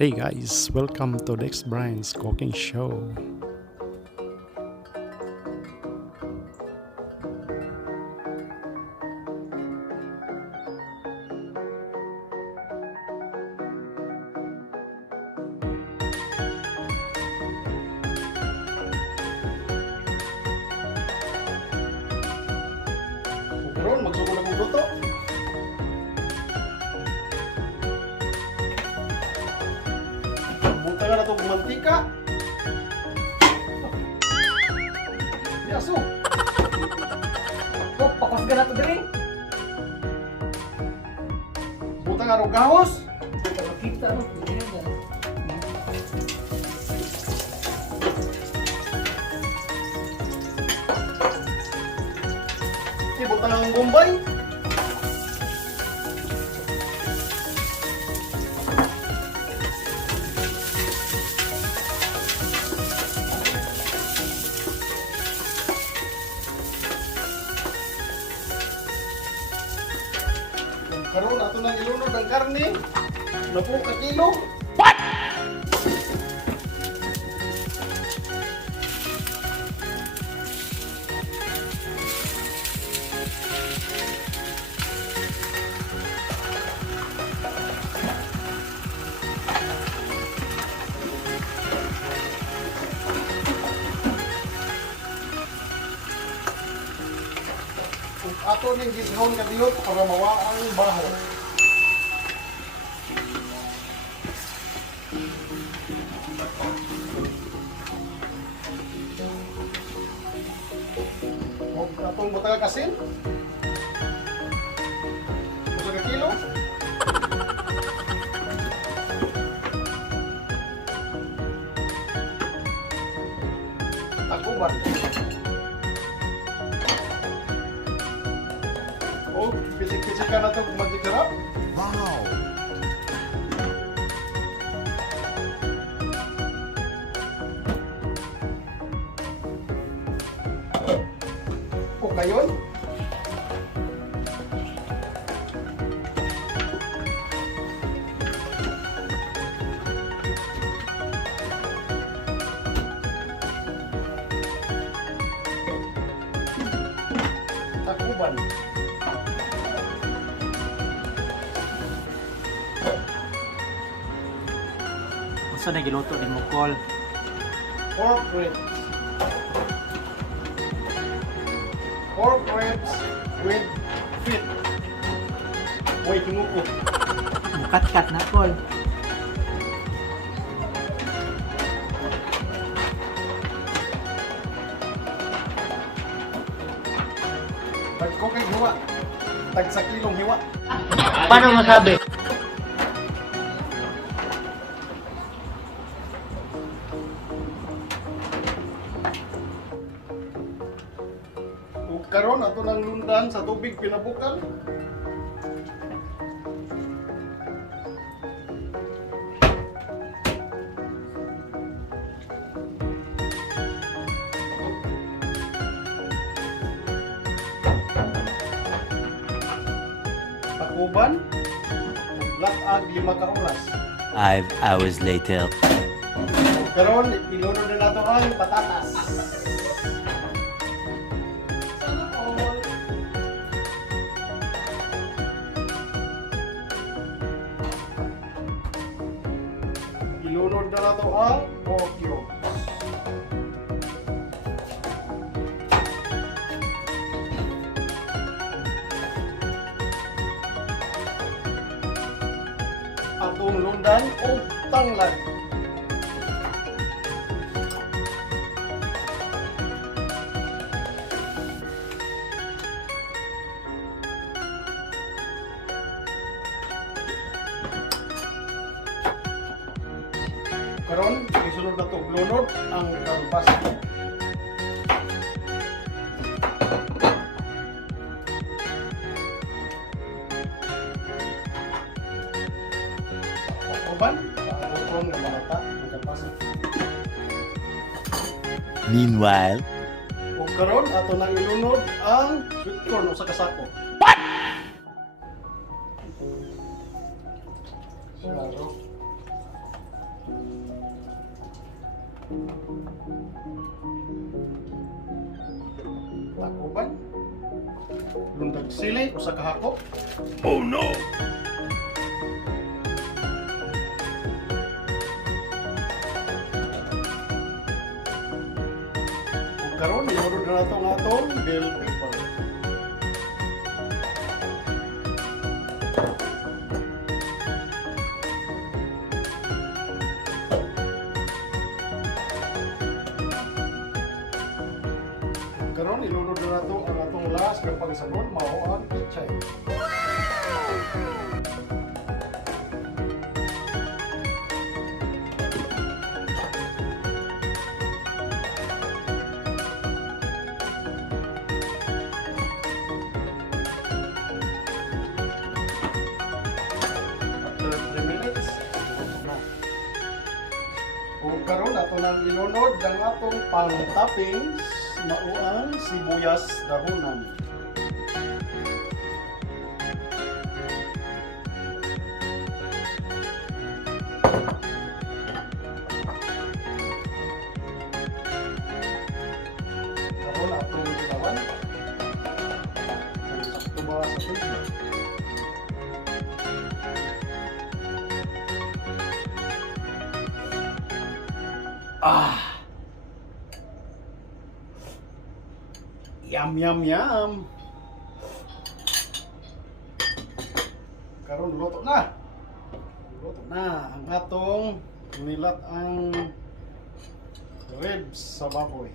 Hey guys, welcome to Dex Brian's Cooking Show. Karon magsuko na kong luto. Buta na itong mantika. Yaso. Oh, pakas ka na to diri. Buta nga rong gahos. Kita makita no. Buta nga ang gumbay. Karon ato nang ilunod ang karne. Na po ka kilo. Ato ning gisahon ka diyot para mawaan ang baho. O atong butang kasin. Usa ka kilo. Takuban. Oh, pisik-pisikan na ito kung magic sarap. Wow! O kayon. Takuban. Unsa na giluto ni mo kol? Pork ribs. Pork ribs with feet. Uy, tumuko. Mukat-kat na kol. Tag ko kay hiwa. Tag sa kilong hiwa. Paano masabi? Ug karon ato nang lundan sa tubig pinabukal. Takuban. Latag 5 ka oras. 5 hours later. Karon ilunod na nato ang patatas. Ilunod na nato ang pork yolks. Atong lundan o tanglad. Karon isunod na to lunod ang kalbasa. Takuban, pautong ng malata ng kalbasa. Meanwhile, O karon ato nang ilunod ang sweet corn o sa kasako. Saro. Takuban. Lundag sili, usa ka hakop. Oh no! Ug karon iurod na nato ang atong bell pepper. Ug karon ilunod na nato ang atong last nga pagsanon mao ang pechay. After 3 minutes, na. Ug karon ato nang ilunod ang atong pang-toppings mao ang sibuyas dahonan. Karon atong ilawan. Kung sakto ba sa tubig. Yum, yum, yum. Karon luto na. Luto na ang atong nilat ang ribs sa baboy.